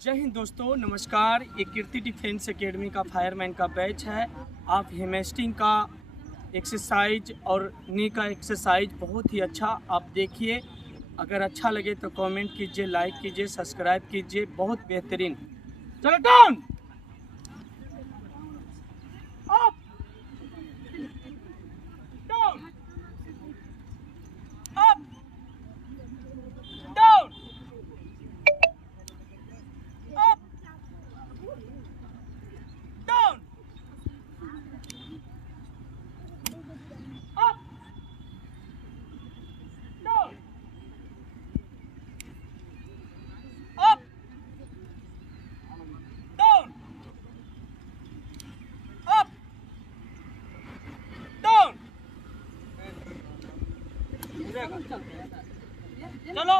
जय हिंद दोस्तों, नमस्कार। ये कीर्ति डिफेंस एकेडमी का फायरमैन का बैच है। आप हेमस्टिंग का एक्सरसाइज और नी का एक्सरसाइज बहुत ही अच्छा आप देखिए। अगर अच्छा लगे तो कमेंट कीजिए, लाइक कीजिए, सब्सक्राइब कीजिए। बहुत बेहतरीन। चलो down, up, down, up, down, up, down, up, down, up, down, up, down. चलो